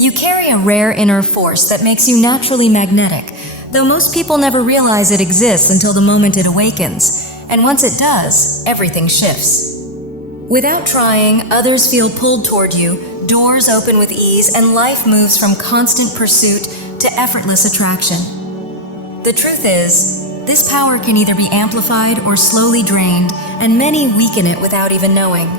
You carry a rare inner force that makes you naturally magnetic, though most people never realize it exists until the moment it awakens, and once it does, everything shifts. Without trying, others feel pulled toward you, doors open with ease, and life moves from constant pursuit to effortless attraction. The truth is, this power can either be amplified or slowly drained, and many weaken it without even knowing.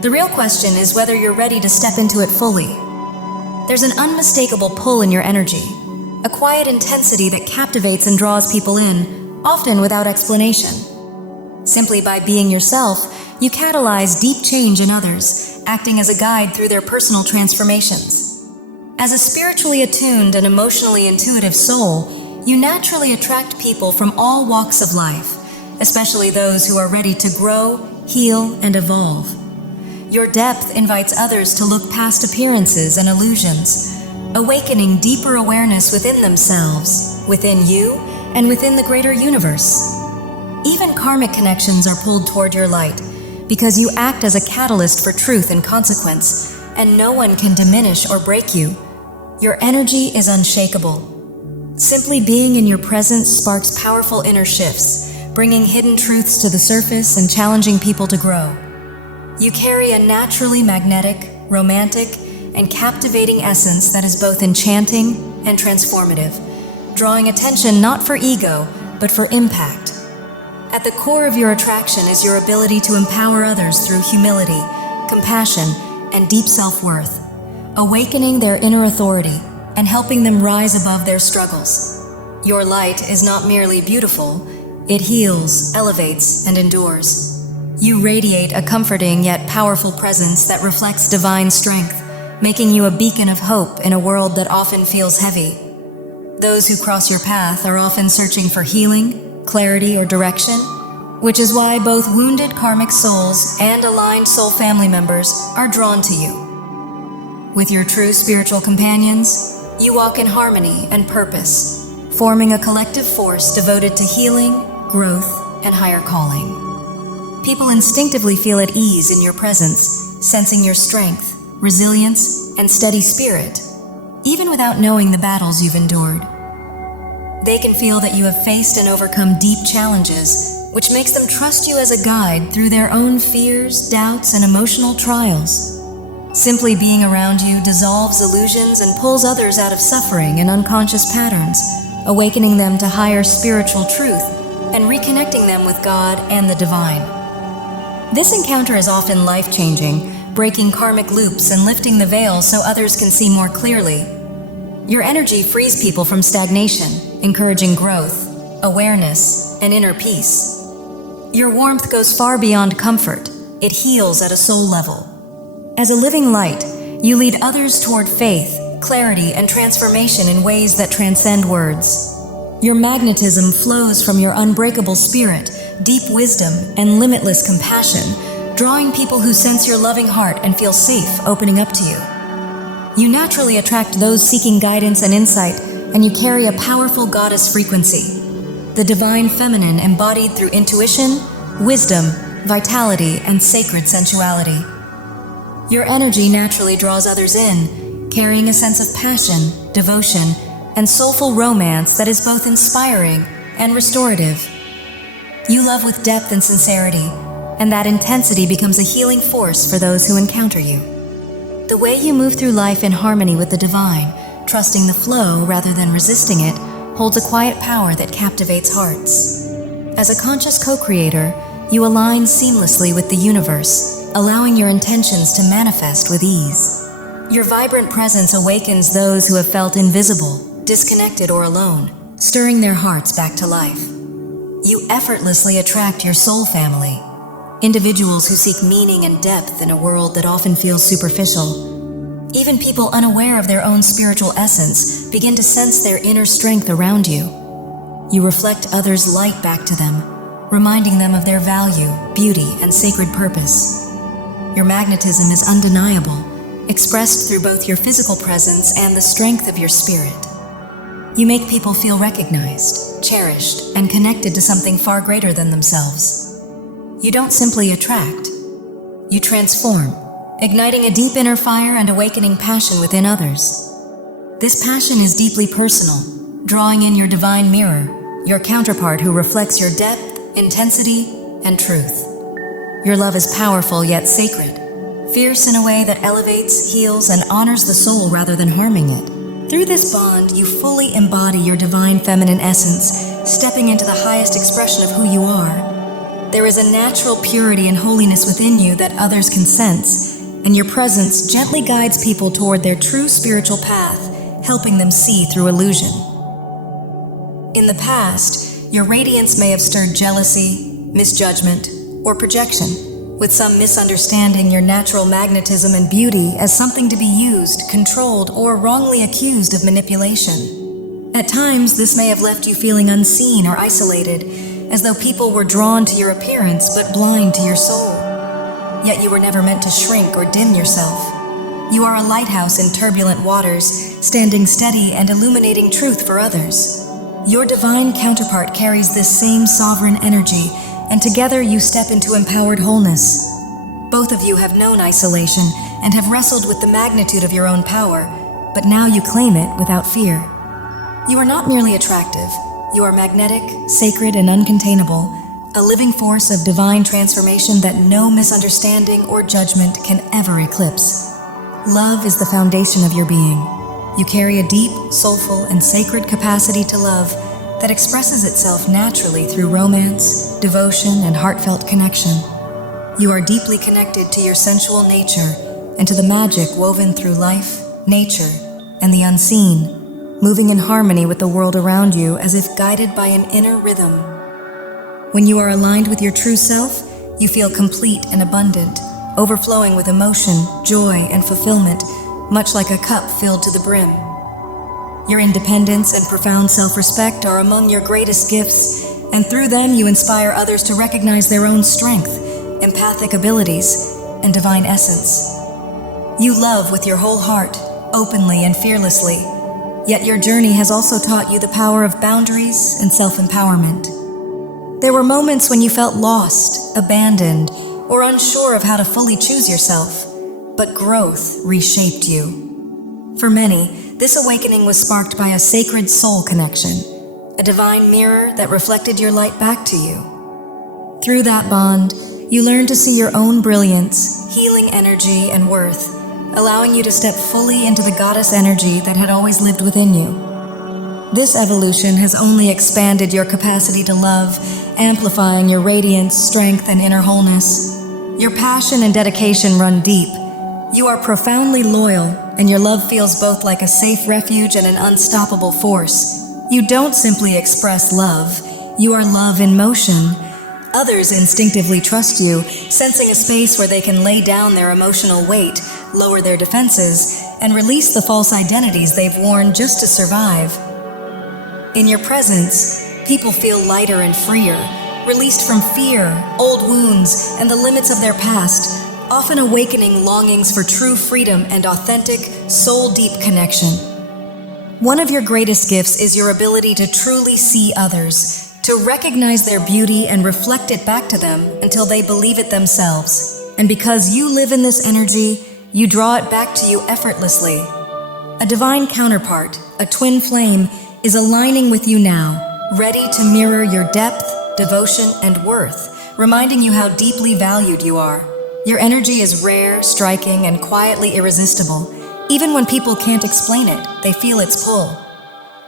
The real question is whether you're ready to step into it fully. There's an unmistakable pull in your energy, a quiet intensity that captivates and draws people in, often without explanation. Simply by being yourself, you catalyze deep change in others, acting as a guide through their personal transformations. As a spiritually attuned and emotionally intuitive soul, you naturally attract people from all walks of life, especially those who are ready to grow, heal, and evolve. Your depth invites others to look past appearances and illusions, awakening deeper awareness within themselves, within you, and within the greater universe. Even karmic connections are pulled toward your light, because you act as a catalyst for truth and consequence, and no one can diminish or break you. Your energy is unshakable. Simply being in your presence sparks powerful inner shifts, bringing hidden truths to the surface and challenging people to grow. You carry a naturally magnetic, romantic, and captivating essence that is both enchanting and transformative, drawing attention not for ego, but for impact. At the core of your attraction is your ability to empower others through humility, compassion, and deep self-worth, awakening their inner authority and helping them rise above their struggles. Your light is not merely beautiful, it heals, elevates, and endures. You radiate a comforting yet powerful presence that reflects divine strength, making you a beacon of hope in a world that often feels heavy. Those who cross your path are often searching for healing, clarity, or direction, which is why both wounded karmic souls and aligned soul family members are drawn to you. With your true spiritual companions, you walk in harmony and purpose, forming a collective force devoted to healing, growth, and higher calling. People instinctively feel at ease in your presence, sensing your strength, resilience, and steady spirit, even without knowing the battles you've endured. They can feel that you have faced and overcome deep challenges, which makes them trust you as a guide through their own fears, doubts, and emotional trials. Simply being around you dissolves illusions and pulls others out of suffering and unconscious patterns, awakening them to higher spiritual truth and reconnecting them with God and the divine. This encounter is often life-changing, breaking karmic loops and lifting the veil so others can see more clearly. Your energy frees people from stagnation, encouraging growth, awareness, and inner peace. Your warmth goes far beyond comfort. It heals at a soul level. As a living light, you lead others toward faith, clarity, and transformation in ways that transcend words. Your magnetism flows from your unbreakable spirit, deep wisdom, and limitless compassion, drawing people who sense your loving heart and feel safe opening up to you. You naturally attract those seeking guidance and insight, and you carry a powerful goddess frequency, the divine feminine embodied through intuition, wisdom, vitality, and sacred sensuality. Your energy naturally draws others in, carrying a sense of passion, devotion, and soulful romance that is both inspiring and restorative. You love with depth and sincerity, and that intensity becomes a healing force for those who encounter you. The way you move through life in harmony with the divine, trusting the flow rather than resisting it, holds a quiet power that captivates hearts. As a conscious co-creator, you align seamlessly with the universe, allowing your intentions to manifest with ease. Your vibrant presence awakens those who have felt invisible, disconnected, or alone, stirring their hearts back to life. You effortlessly attract your soul family, individuals who seek meaning and depth in a world that often feels superficial. Even people unaware of their own spiritual essence begin to sense their inner strength around you. You reflect others' light back to them, reminding them of their value, beauty, and sacred purpose. Your magnetism is undeniable, expressed through both your physical presence and the strength of your spirit. You make people feel recognized, cherished, and connected to something far greater than themselves. You don't simply attract, you transform, igniting a deep inner fire and awakening passion within others. This passion is deeply personal, drawing in your divine mirror, your counterpart who reflects your depth, intensity, and truth. Your love is powerful yet sacred, fierce in a way that elevates, heals, and honors the soul rather than harming it. Through this bond, you fully embody your divine feminine essence, stepping into the highest expression of who you are. There is a natural purity and holiness within you that others can sense, and your presence gently guides people toward their true spiritual path, helping them see through illusion. In the past, your radiance may have stirred jealousy, misjudgment, or projection, with some misunderstanding your natural magnetism and beauty as something to be used, controlled, or wrongly accused of manipulation. At times, this may have left you feeling unseen or isolated, as though people were drawn to your appearance but blind to your soul. Yet you were never meant to shrink or dim yourself. You are a lighthouse in turbulent waters, standing steady and illuminating truth for others. Your divine counterpart carries this same sovereign energy, and together you step into empowered wholeness. Both of you have known isolation and have wrestled with the magnitude of your own power, but now you claim it without fear. You are not merely attractive. You are magnetic, sacred, and uncontainable, a living force of divine transformation that no misunderstanding or judgment can ever eclipse. Love is the foundation of your being. You carry a deep, soulful, and sacred capacity to love that expresses itself naturally through romance, devotion, and heartfelt connection. You are deeply connected to your sensual nature and to the magic woven through life, nature, and the unseen, moving in harmony with the world around you as if guided by an inner rhythm. When you are aligned with your true self, you feel complete and abundant, overflowing with emotion, joy, and fulfillment, much like a cup filled to the brim. Your independence and profound self-respect are among your greatest gifts, and through them you inspire others to recognize their own strength, empathic abilities, and divine essence. You love with your whole heart, openly and fearlessly, yet your journey has also taught you the power of boundaries and self-empowerment. There were moments when you felt lost, abandoned, or unsure of how to fully choose yourself, but growth reshaped you. For many, this awakening was sparked by a sacred soul connection, a divine mirror that reflected your light back to you. Through that bond, you learned to see your own brilliance, healing energy, and worth, allowing you to step fully into the goddess energy that had always lived within you. This evolution has only expanded your capacity to love, amplifying your radiance, strength, and inner wholeness. Your passion and dedication run deep. You are profoundly loyal, and your love feels both like a safe refuge and an unstoppable force. You don't simply express love, you are love in motion. Others instinctively trust you, sensing a space where they can lay down their emotional weight, lower their defenses, and release the false identities they've worn just to survive. In your presence, people feel lighter and freer, released from fear, old wounds, and the limits of their past, often awakening longings for true freedom and authentic, soul-deep connection. One of your greatest gifts is your ability to truly see others, to recognize their beauty and reflect it back to them until they believe it themselves. And because you live in this energy, you draw it back to you effortlessly. A divine counterpart, a twin flame, is aligning with you now, ready to mirror your depth, devotion, and worth, reminding you how deeply valued you are. Your energy is rare, striking, and quietly irresistible. Even when people can't explain it, they feel its pull.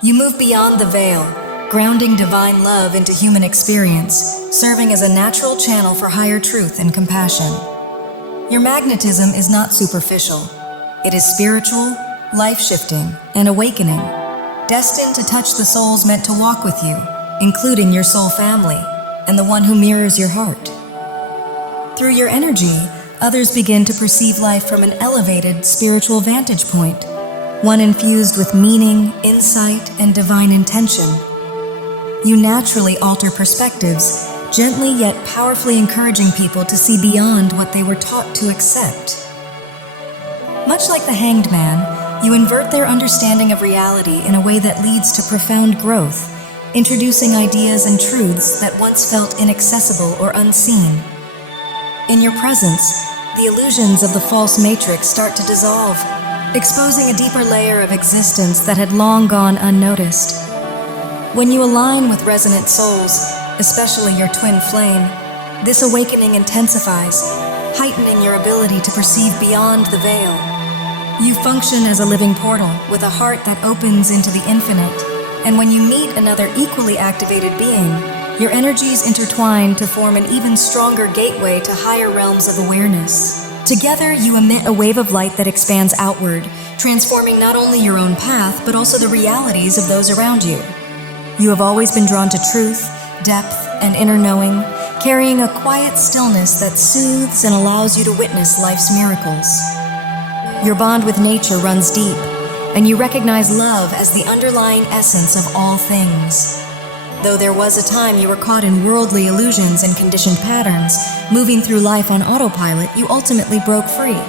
You move beyond the veil, grounding divine love into human experience, serving as a natural channel for higher truth and compassion. Your magnetism is not superficial. It is spiritual, life-shifting, and awakening, destined to touch the souls meant to walk with you, including your soul family, and the one who mirrors your heart. Through your energy, others begin to perceive life from an elevated spiritual vantage point, one infused with meaning, insight, and divine intention. You naturally alter perspectives, gently yet powerfully encouraging people to see beyond what they were taught to accept. Much like the Hanged Man, you invert their understanding of reality in a way that leads to profound growth, introducing ideas and truths that once felt inaccessible or unseen. In your presence, the illusions of the false matrix start to dissolve, exposing a deeper layer of existence that had long gone unnoticed. When you align with resonant souls, especially your twin flame, this awakening intensifies, heightening your ability to perceive beyond the veil. You function as a living portal with a heart that opens into the infinite, and when you meet another equally activated being, your energies intertwine to form an even stronger gateway to higher realms of awareness. Together, you emit a wave of light that expands outward, transforming not only your own path, but also the realities of those around you. You have always been drawn to truth, depth, and inner knowing, carrying a quiet stillness that soothes and allows you to witness life's miracles. Your bond with nature runs deep, and you recognize love as the underlying essence of all things. Though there was a time you were caught in worldly illusions and conditioned patterns, moving through life on autopilot, you ultimately broke free,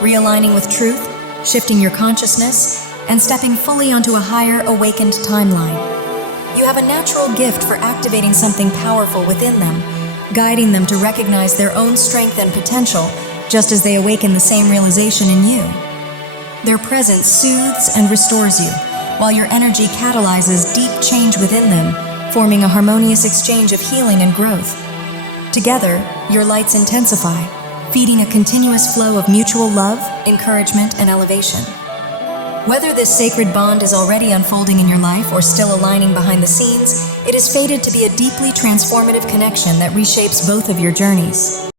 realigning with truth, shifting your consciousness, and stepping fully onto a higher, awakened timeline. You have a natural gift for activating something powerful within them, guiding them to recognize their own strength and potential, just as they awaken the same realization in you. Their presence soothes and restores you, while your energy catalyzes deep change within them, forming a harmonious exchange of healing and growth. Together, your lights intensify, feeding a continuous flow of mutual love, encouragement, and elevation. Whether this sacred bond is already unfolding in your life or still aligning behind the scenes, it is fated to be a deeply transformative connection that reshapes both of your journeys.